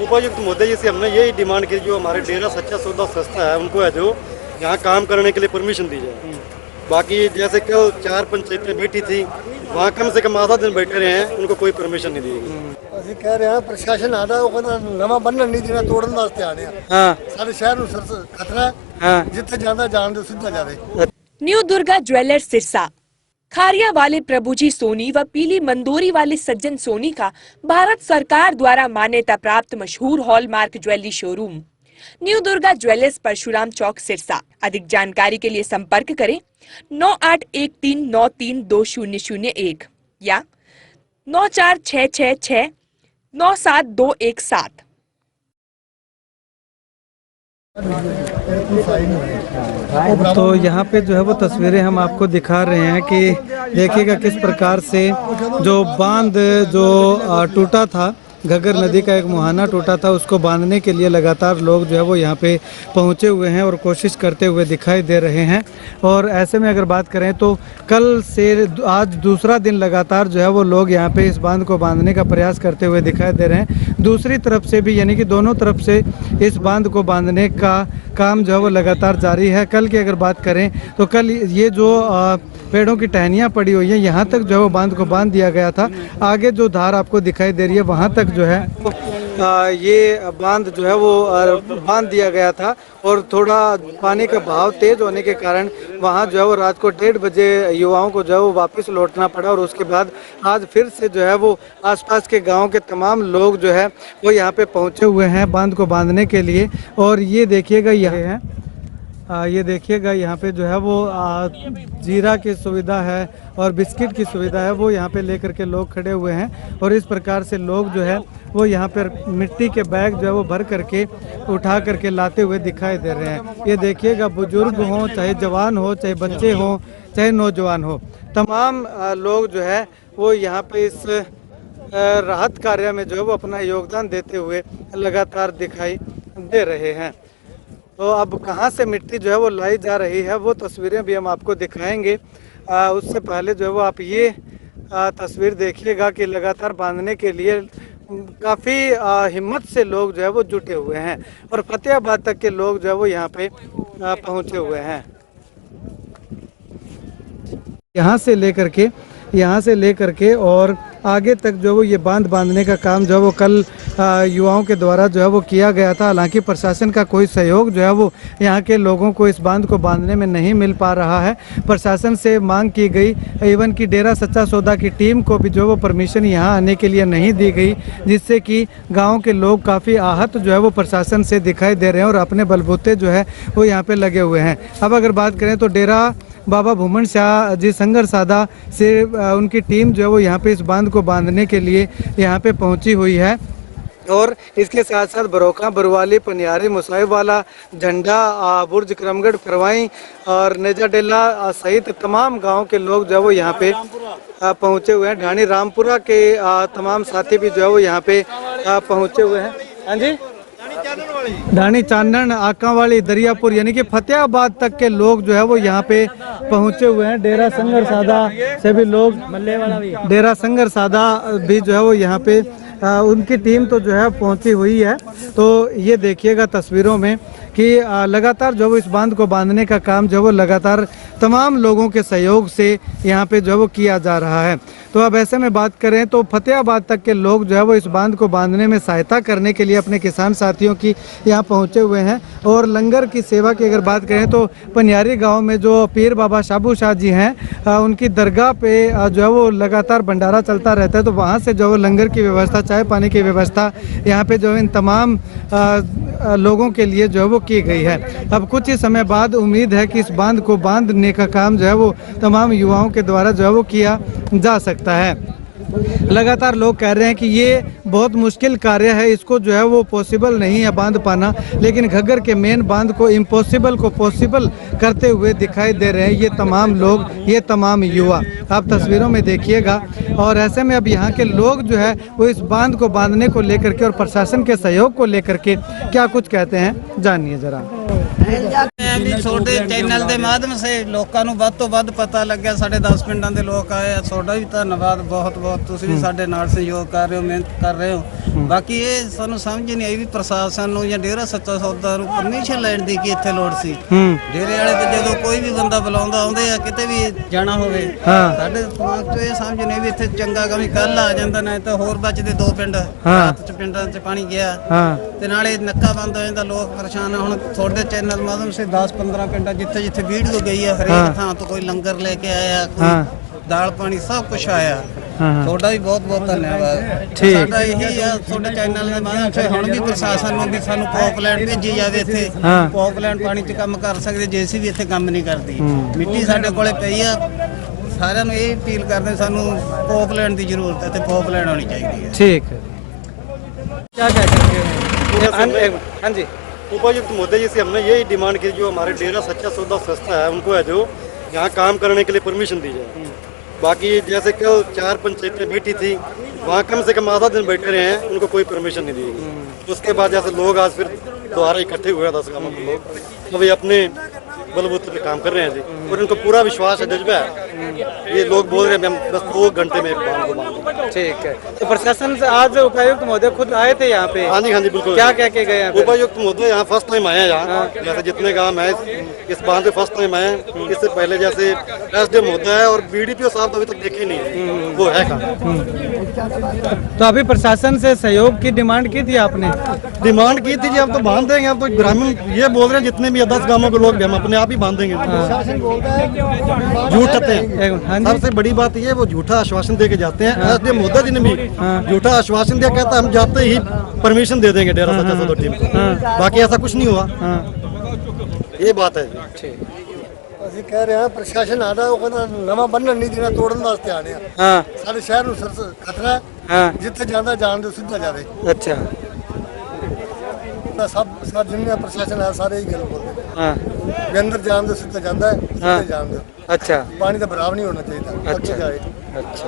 उपायुक्त महोदय जी से हमने यही डिमांड की, जो हमारे डेरा सच्चा सौदा संस्था है उनको है जो यहाँ काम करने के लिए परमिशन दी जाए। बाकी जैसे कल 4 पंचायतें बैठी थी, वहाँ कम से कम आधा दिन बैठे रहे हैं, उनको कोई परमिशन नहीं दी गई। ਅਸੀਂ ਕਹਿ ਰਹੇ ਹਾਂ ਪ੍ਰਸ਼ਾਸਨ ਆਦਾ ਉਹ ਕਹਿੰਦਾ ਨਵਾਂ ਬੰਨਣ ਨਹੀਂ ਦੇਣਾ, ਤੋੜਨ ਵਾਸਤੇ ਆਣੇ ਆ। हाँ ਸਾਡੇ ਸ਼ਹਿਰ ਨੂੰ ਖਤਰਾ ਹੈ, हाँ ਜਿੱਥੇ ਜਾਂਦਾ ਜਾਣ ਦਿਓ, ਸਿੱਧਾ ਜਾਵੇ। न्यू दुर्गा ज्वेलर सिरसा, खारिया वाले प्रभुजी सोनी व पीली मंदोरी वाले सज्जन सोनी का भारत सरकार द्वारा मान्यता प्राप्त मशहूर hallmark jewellery showroom new Durga jewellers Parshuram Chowk Sirsa. अधिक जानकारी के लिए संपर्क करें 9813932001 या 9466697217। तो यहाँ पे जो है वो तस्वीरें हम आपको दिखा रहे हैं कि देखिएगा किस प्रकार से जो बांध जो टूटा था, घग्गर नदी का एक मुहाना टूटा था, उसको बांधने के लिए लगातार लोग जो है वो यहाँ पे पहुँचे हुए हैं और कोशिश करते हुए दिखाई दे रहे हैं। और ऐसे में अगर बात करें तो कल से आज दूसरा दिन लगातार जो है वो लोग यहाँ पे इस बांध को बांधने का प्रयास करते हुए दिखाई दे रहे हैं। दूसरी तरफ से भी यानी कि दोनों तरफ से इस बांध को बांधने का काम जो है वो लगातार जारी है। कल की अगर बात करें तो कल ये जो पेड़ों की टहनियाँ पड़ी हुई हैं, यहाँ तक जो है वो बांध को बांध दिया गया था। आगे जो धार आपको दिखाई दे रही है वहाँ तक जो है ये बांध जो है वो बांध दिया गया था और थोड़ा पानी का बहाव तेज होने के कारण वहाँ जो है वो रात को 1:30 बजे युवाओं को जो है वो वापस लौटना पड़ा। और उसके बाद आज फिर से जो है वो आसपास के गांव के तमाम लोग जो है वो यहाँ पे पहुँचे हुए हैं बांध को बांधने के लिए। और ये देखिएगा यह है ये देखिएगा यहाँ पे जो है वो जीरा की सुविधा है और बिस्किट की सुविधा है, वो यहाँ पे लेकर के लोग खड़े हुए हैं। और इस प्रकार से लोग जो है वो यहाँ पर मिट्टी के बैग जो है वो भर करके उठा करके लाते हुए दिखाई दे रहे हैं। ये देखिएगा बुजुर्ग हो, चाहे जवान हो, चाहे बच्चे हो, चाहे नौजवान हो, तमाम लोग जो है वो यहाँ पे इस राहत कार्य में जो है वो अपना योगदान देते हुए लगातार दिखाई दे रहे हैं। तो अब कहाँ से मिट्टी जो है वो लाई जा रही है वो तस्वीरें भी हम आपको दिखाएंगे। उससे पहले जो है वो आप ये तस्वीर देखिएगा कि लगातार बांधने के लिए काफ़ी हिम्मत से लोग जो है वो जुटे हुए हैं और फतेहाबाद तक के लोग जो है वो यहाँ पे पहुँचे हुए हैं। यहाँ से लेकर के और आगे तक जो वो ये बांध बांधने का काम जो है वो कल युवाओं के द्वारा जो है वो किया गया था। हालांकि प्रशासन का कोई सहयोग जो है वो यहाँ के लोगों को इस बांध को बांधने में नहीं मिल पा रहा है। प्रशासन से मांग की गई, इवन की डेरा सच्चा सौदा की टीम को भी जो वो परमिशन यहाँ आने के लिए नहीं दी गई, जिससे कि गाँव के लोग काफ़ी आहत जो है वो प्रशासन से दिखाई दे रहे हैं और अपने बलबूते जो है वो यहाँ पर लगे हुए हैं। अब अगर बात करें तो डेरा बाबा भूमन शाह जी संगर सादा से उनकी टीम जो है वो यहाँ पे इस बांध को बांधने के लिए यहाँ पे पहुँची हुई है। और इसके साथ साथ बरोका, बरवाली, पनियारी, मुसाहिबवाला, झंडा, बुर्ज, करमगढ़, फरवाई और नेजाडेला सहित तमाम गांव के लोग जो है वो यहाँ पे पहुँचे हुए हैं। ढाणी रामपुरा के तमाम साथी भी जो है वो यहाँ पे पहुँचे हुए हैं। हाँ जी, ढाणी, चांदन, आकावाली, दरियापुर यानी कि फतेहाबाद तक के लोग जो है वो यहाँ पे पहुँचे हुए हैं। डेरा संगर सादा से भी लोग, डेरा संगर सादा भी जो है वो यहाँ पे उनकी टीम तो जो है पहुँची हुई है। तो ये देखिएगा तस्वीरों में कि लगातार जो वो इस बांध को बांधने का काम जो वो लगातार तमाम लोगों के सहयोग से यहाँ पे जो वो किया जा रहा है। तो अब ऐसे में बात करें तो फतेहाबाद तक के लोग जो है वो इस बांध को बांधने में सहायता करने के लिए अपने किसान साथियों की यहाँ पहुँचे हुए हैं। और लंगर की सेवा की अगर बात करें तो पनियारी गांव में जो पीर बाबा शाबू शाह जी हैं उनकी दरगाह पे जो है वो लगातार भंडारा चलता रहता है। तो वहाँ से जो वो लंगर की व्यवस्था, चाय पानी की व्यवस्था यहाँ पे जो इन तमाम लोगों के लिए जो है वो की गई है। अब कुछ ही समय बाद उम्मीद है कि इस बांध को बांधने का काम जो है वो तमाम युवाओं के द्वारा जो है वो किया जा सकता है। लगातार लोग कह रहे हैं कि ये बहुत मुश्किल कार्य है, इसको जो है वो पॉसिबल नहीं है बांध पाना, लेकिन घग्गर के मेन बांध को इम्पॉसिबल को पॉसिबल करते हुए दिखाई दे रहे हैं ये तमाम लोग, ये तमाम युवा। आप तस्वीरों में देखिएगा। और ऐसे में अब यहाँ के लोग जो है वो इस बांध को बांधने को लेकर के और प्रशासन के सहयोग को लेकर के क्या कुछ कहते हैं, जानिए जरा। ਵੀ ਤੁਹਾਡੇ ਚੈਨਲ ਦੇ ਮਾਧਿਅਮ ਸੇ ਲੋਕਾਂ ਨੂੰ ਵੱਧ ਤੋਂ ਵੱਧ ਪਤਾ ਲੱਗਿਆ। ਸਾਡੇ 10 ਪਿੰਡਾਂ ਦੇ ਲੋਕ ਆਏ ਆ। ਤੁਹਾਡਾ ਵੀ ਧੰਨਵਾਦ ਬਹੁਤ ਬਹੁਤ, ਤੁਸੀਂ ਵੀ ਸਾਡੇ ਨਾਲ ਸਹਿਯੋਗ ਕਰ ਰਹੇ ਹੋ, ਮਿਹਨਤ ਕਰ ਰਹੇ ਹੋ। ਬਾਕੀ ਇਹ ਸਾਨੂੰ ਸਮਝ ਨਹੀਂ ਆਈ ਵੀ ਪ੍ਰਸ਼ਾਸਨ ਨੂੰ ਜਾਂ ਡੇਰਾ ਸੱਚਾ ਸੌਦਾ ਨੂੰ ਪਰਮਿਸ਼ਨ ਲੈਣ ਦੀ ਕੀ ਇੱਥੇ ਲੋੜ ਸੀ। ਡੇਰੇ ਵਾਲੇ ਤੇ ਜਦੋਂ ਕੋਈ ਵੀ ਬੰਦਾ ਬੁਲਾਉਂਦਾ ਆਉਂਦੇ ਆ, ਕਿਤੇ ਵੀ ਜਾਣਾ ਹੋਵੇ, ਸਾਡੇ ਦਿਮਾਗ 'ਚ ਇਹ ਸਮਝ ਨਹੀਂ ਵੀ ਇੱਥੇ ਚੰਗਾ ਕੰਮ ਕੱਲ ਆ ਜਾਂਦਾ, ਨਾ ਤਾਂ ਹੋਰ ਬਚਦੇ 2 ਪਿੰਡ ਰਾਤ 'ਚ ਪਿੰਡਾਂ 'ਚ ਪਾਣੀ ਗਿਆ ਤੇ ਨਾਲੇ ਨੱਕਾ ਬੰਦ ਹੋ ਜਾਂਦਾ, ਲੋਕ ਪਰੇਸ਼ਾਨ ਆ। ਹੁਣ ਤੁਹਾਡੇ ਚੈਨਲ ਮਾਧਿਅਮ ਸੇ 10-15 ਪਿੰਡਾਂ ਜਿੱਥੇ ਜਿੱਥੇ ਵੀਡੀਓ ਗਈ ਆ, ਹਰੇਕ ਥਾਂ ਤੋਂ ਕੋਈ ਲੰਗਰ ਲੈ ਕੇ ਆਇਆ, ਕੋਈ ਦਾਲ ਪਾਣੀ ਸਭ ਕੁਝ ਆਇਆ। ਤੁਹਾਡਾ ਵੀ ਬਹੁਤ ਬਹੁਤ ਧੰਨਵਾਦ। ਸਾਡਾ ਇਹੀ ਆ ਤੁਹਾਡੇ ਚੈਨਲ ਦੇ ਮਾਧਿਅਮ ਸੇ ਹੁਣ ਵੀ ਪ੍ਰਸ਼ਾਸਨ ਨੂੰ ਵੀ ਸਾਨੂੰ ਪੌਪਲੈਂਡ ਭੇਜੀ ਜਾਵੇ। ਇੱਥੇ ਪੌਪਲੈਂਡ ਪਾਣੀ 'ਚ ਕੰਮ ਕਰ ਸਕਦੇ, ਜੇਸੀ ਵੀ ਇੱਥੇ ਕੰਮ ਨਹੀਂ ਕਰਦੀ। ਮਿੱਟੀ ਸਾਡੇ ਕੋਲੇ ਪਈ ਆ। ਸਾਰਿਆਂ ਨੂੰ ਇਹ ਅਪੀਲ ਕਰਦੇ ਸਾਨੂੰ ਪੌਪਲੈਂਡ ਦੀ ਜ਼ਰੂਰਤ ਹੈ ਤੇ ਪੌਪਲੈਂਡ ਹੋਣੀ ਚਾਹੀਦੀ ਹੈ। ठीक है, क्या कह सकते हैं? हाँ जी, उपायुक्त महोदय जी से हमने यही डिमांड की, जो हमारे डेरा सच्चा सौदा संस्था है उनको है जो यहाँ काम करने के लिए परमिशन दी जाए। बाकी जैसे कल 4 पंचायतें बैठी थी, वहाँ कम से कम आधा दिन बैठे रहे हैं, उनको कोई परमिशन नहीं दी गई। उसके बाद जैसे लोग आज फिर दोबारा इकट्ठे हुए 10 गाँव के लोग, तो वे अपने बलबूते पे काम कर रहे हैं जी, और इनको पूरा विश्वास है, जज्बा है। ये लोग बोल रहे हैं हम बस 2 घंटे में बांध को बांध। ठीक है। तो प्रशासन से आज उपायुक्त महोदय खुद आए थे यहाँ पे? हाँ जी बिल्कुल। क्या कह के गए? उपायुक्त महोदय यहाँ फर्स्ट टाइम आए हैं। यहाँ जैसे जितने गांव है इस बांध पे फर्स्ट टाइम आए हैं। इससे पहले जैसे एसडीएम महोदय है और बीडीपीओ साहब तो अभी तक देखे नहीं है, वो है कहाँ। तो अभी प्रशासन से सहयोग की डिमांड की थी आपने? डिमांड की थी जी, अब तो बांध देंगे। अब तो ग्रामीण ये बोल रहे हैं जितने भी 10 गांवों के लोग भी हम अपने आप ही बांध देंगे। प्रशासन बोलता है कि झूठते हाँ जी। सबसे बड़ी बात ये वो झूठा आश्वासन दे के जाते हैं। एसडीएम महोदय जी ने भी झूठा आश्वासन दिया, कहता हम जाते ही परमिशन दे देंगे डेरा सच्चा सौदा टीम को। बाकी ऐसा कुछ नहीं हुआ। ये बात है जी। ਅਸੀਂ ਕਹਿ ਰਹੇ ਹਾਂ ਪ੍ਰਸ਼ਾਸਨ ਆਦਾ, ਉਹ ਕਹਿੰਦਾ ਨਵਾਂ ਬੰਨਣ ਨਹੀਂ ਦੇਣਾ, ਤੋੜਨ ਵਾਸਤੇ ਆਣੇ ਆ। हाँ ਸਾਡੇ ਸ਼ਹਿਰ ਨੂੰ ਖਤਰਾ ਹੈ। हाँ, ਜਿੱਥੇ ਜਾਂਦਾ ਜਾਣ ਦਿਓ, ਸਿੱਧਾ ਜਾਵੇ। अच्छा ਤਾਂ ਸਭ ਜਿੰਨੇ ਪ੍ਰਸ਼ਾਸਨ ਆ ਸਾਰੇ ਹੀ ਗੱਲ ਬੋਲਦੇ हाँ, ਵੀ ਅੰਦਰ ਜਾਣ ਦਿਓ, ਸਿੱਧਾ ਜਾਂਦਾ ਹੈ, ਸਿੱਧਾ ਜਾਣ ਦਿਓ। अच्छा ਪਾਣੀ ਦਾ ਬਰਾਵ ਨਹੀਂ ਹੋਣਾ ਚਾਹੀਦਾ, ਅੱਗੇ अच्छा ਜਾਏ। अच्छा।